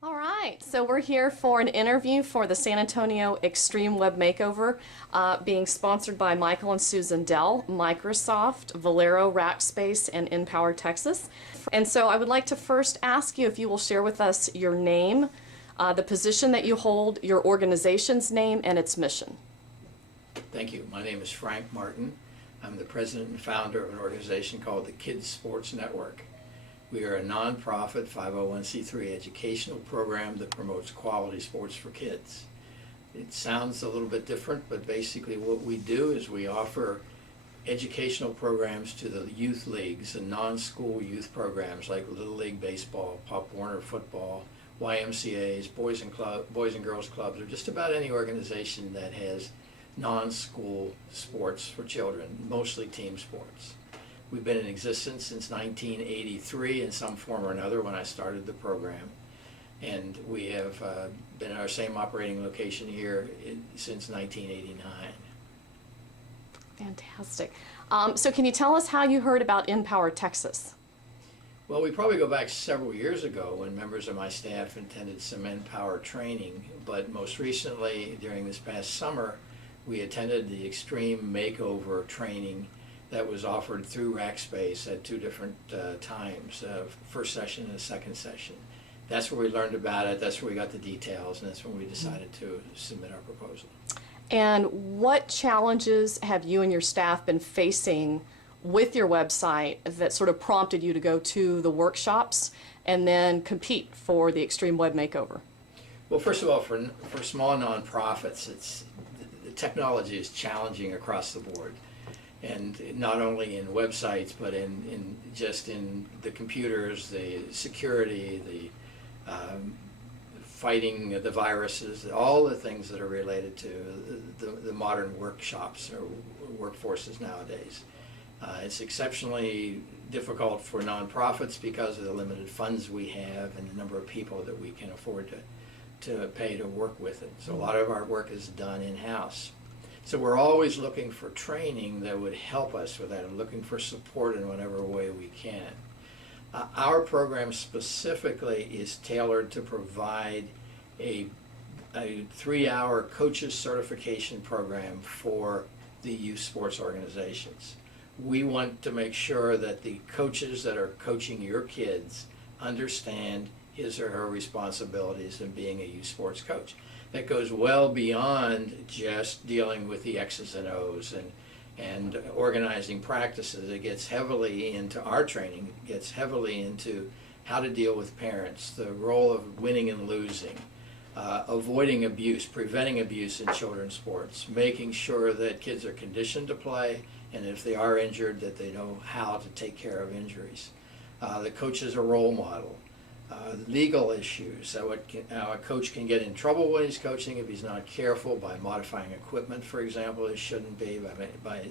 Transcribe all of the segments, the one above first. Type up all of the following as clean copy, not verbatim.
All right, so we're here for an interview for the San Antonio Extreme Web Makeover, being sponsored by Michael and Susan Dell, Microsoft, Valero, Rackspace, and NPower Texas. And so I would like to first ask you if you will share with us your name, the position that you hold, your organization's name, and its mission. Thank you. My name is Frank Martin. I'm the president and founder of an organization called the Kids Sports Network. We are a nonprofit 501c3 educational program that promotes quality sports for kids. It sounds a little bit different, but basically what we do is we offer educational programs to the youth leagues and non-school youth programs like Little League Baseball, Pop Warner Football, YMCAs, Boys and Girls Clubs, or just about any organization that has non-school sports for children, mostly team sports. We've been in existence since 1983 in some form or another when I started the program. And we have been in our same operating location here since 1989. Fantastic. So can you tell us how you heard about NPower Texas? Well, we probably go back several years ago when members of my staff attended some NPower training, but most recently during this past summer, we attended the Extreme Makeover training that was offered through Rackspace at two different times, first session and a second session. That's where we learned about it, that's where we got the details, and that's when we decided to submit our proposal. And what challenges have you and your staff been facing with your website that sort of prompted you to go to the workshops and then compete for the Extreme Web Makeover? Well, first of all, for small nonprofits, the technology is challenging across the board. And not only in websites, but in just in the computers, the security, the fighting the viruses, all the things that are related to the modern workshops or workforces nowadays. It's exceptionally difficult for nonprofits because of the limited funds we have and the number of people that we can afford to pay to work with it. So a lot of our work is done in-house. So we're always looking for training that would help us with that and looking for support in whatever way we can. Our program specifically is tailored to provide a 3-hour coaches certification program for the youth sports organizations. We want to make sure that the coaches that are coaching your kids understand his or her responsibilities in being a youth sports coach. That goes well beyond just dealing with the X's and O's and organizing practices. It gets heavily into our training, it gets heavily into how to deal with parents, the role of winning and losing, avoiding abuse, preventing abuse in children's sports, making sure that kids are conditioned to play, and if they are injured, that they know how to take care of injuries. The coach is a role model. Legal issues, how a coach can get in trouble when he's coaching if he's not careful by modifying equipment, for example, it shouldn't be, by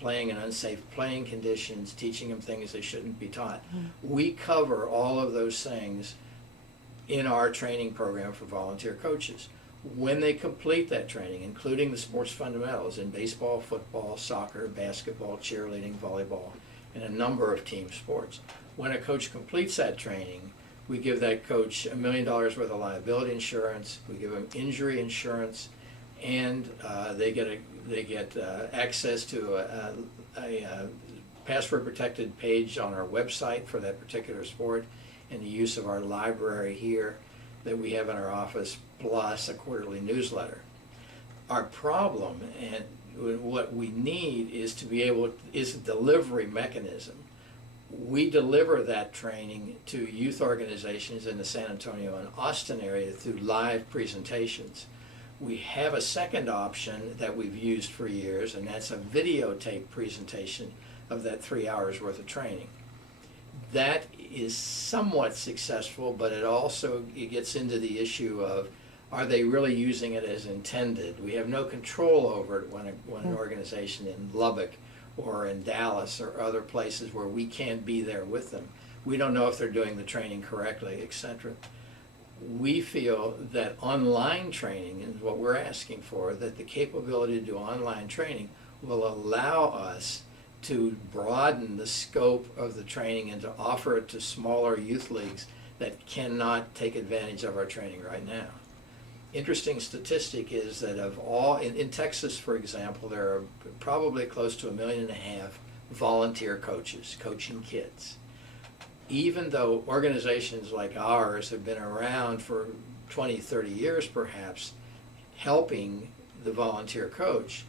playing in unsafe playing conditions, teaching them things they shouldn't be taught. We cover all of those things in our training program for volunteer coaches. When they complete that training, including the sports fundamentals in baseball, football, soccer, basketball, cheerleading, volleyball, and a number of team sports, when a coach completes that training, we give that coach $1 million worth of liability insurance. We give them injury insurance, and they get access to a password-protected page on our website for that particular sport, and the use of our library here that we have in our office, plus a quarterly newsletter. Our problem and what we need is a delivery mechanism. We deliver that training to youth organizations in the San Antonio and Austin area through live presentations. We have a second option that we've used for years, and that's a videotape presentation of that 3 hours worth of training. That is somewhat successful, but it gets into the issue of, are they really using it as intended? We have no control over it when an organization in Lubbock or in Dallas or other places where we can't be there with them. We don't know if they're doing the training correctly, etc. We feel that online training is what we're asking for, that the capability to do online training will allow us to broaden the scope of the training and to offer it to smaller youth leagues that cannot take advantage of our training right now. Interesting statistic is that of all, in Texas, for example, there are probably close to 1.5 million volunteer coaches coaching kids. Even though organizations like ours have been around for 20, 30 years perhaps, helping the volunteer coach,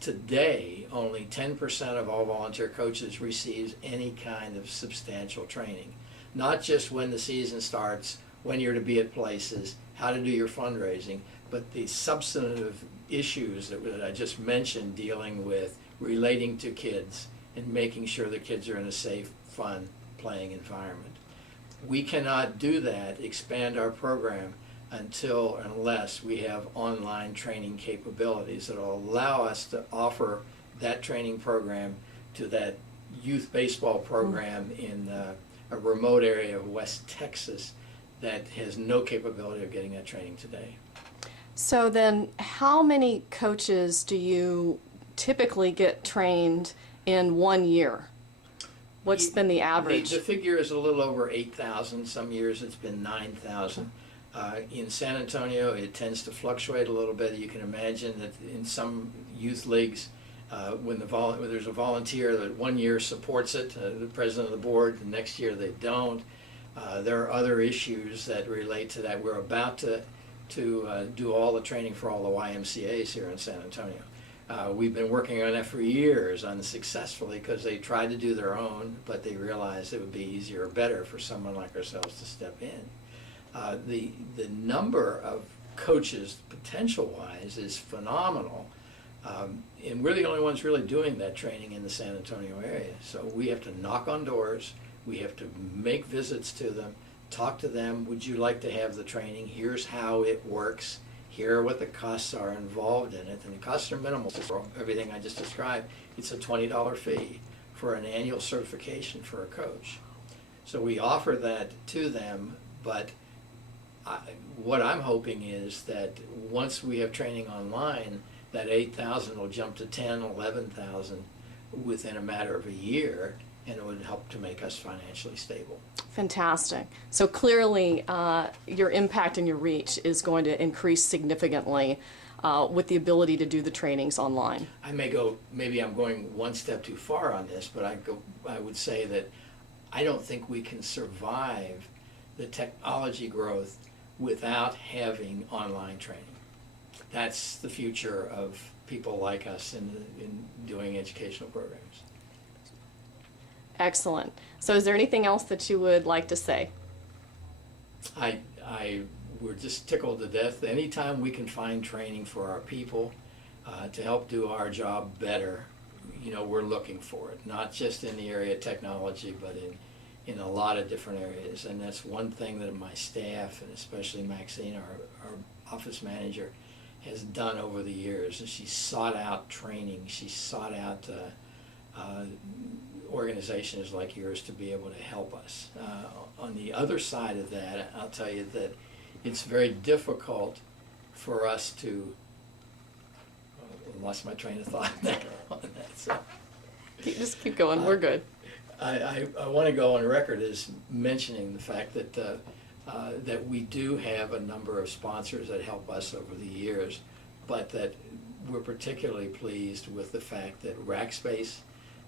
today only 10% of all volunteer coaches receives any kind of substantial training. Not just when the season starts, when you're to be at places, how to do your fundraising, but the substantive issues that I just mentioned, dealing with relating to kids and making sure the kids are in a safe, fun, playing environment. We cannot do that, expand our program, unless we have online training capabilities that will allow us to offer that training program to that youth baseball program in a remote area of West Texas that has no capability of getting that training today. So then, how many coaches do you typically get trained in 1 year? What's been the average? The figure is a little over 8,000. Some years it's been 9,000. In San Antonio, it tends to fluctuate a little bit. You can imagine that in some youth leagues, when there's a volunteer that 1 year supports it, the president of the board, the next year they don't. There are other issues that relate to that. We're about to do all the training for all the YMCAs here in San Antonio. We've been working on that for years unsuccessfully because they tried to do their own, but they realized it would be easier or better for someone like ourselves to step in. The number of coaches, potential-wise, is phenomenal. And we're the only ones really doing that training in the San Antonio area. So we have to knock on doors. We have to make visits to them, talk to them. Would you like to have the training? Here's how it works. Here are what the costs are involved in it. And the costs are minimal for everything I just described. It's a $20 fee for an annual certification for a coach. So we offer that to them, but what I'm hoping is that once we have training online, that 8,000 will jump to 10, 11,000 within a matter of a year, and it would help to make us financially stable. Fantastic. So clearly your impact and your reach is going to increase significantly with the ability to do the trainings online. Maybe I'm going one step too far on this, but I would say that I don't think we can survive the technology growth without having online training. That's the future of people like us in doing educational programs. Excellent. So is there anything else that you would like to say? We're just tickled to death. Anytime we can find training for our people to help do our job better, we're looking for it. Not just in the area of technology, but in a lot of different areas. And that's one thing that my staff, and especially Maxine, our office manager, has done over the years. And she sought out training. She sought out organizations like yours to be able to help us. On the other side of that, I'll tell you that it's very difficult for us to, lost my train of thought there on that. So, Just keep going, we're good. I want to go on record as mentioning the fact that that we do have a number of sponsors that help us over the years, but that we're particularly pleased with the fact that Rackspace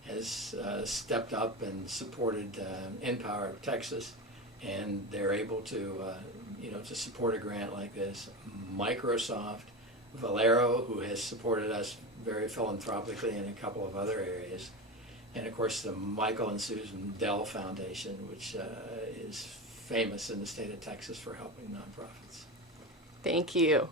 has stepped up and supported NPower Texas, and they're able to to support a grant like this. Microsoft, Valero, who has supported us very philanthropically in a couple of other areas, and of course the Michael and Susan Dell Foundation, which is famous in the state of Texas for helping nonprofits. Thank you.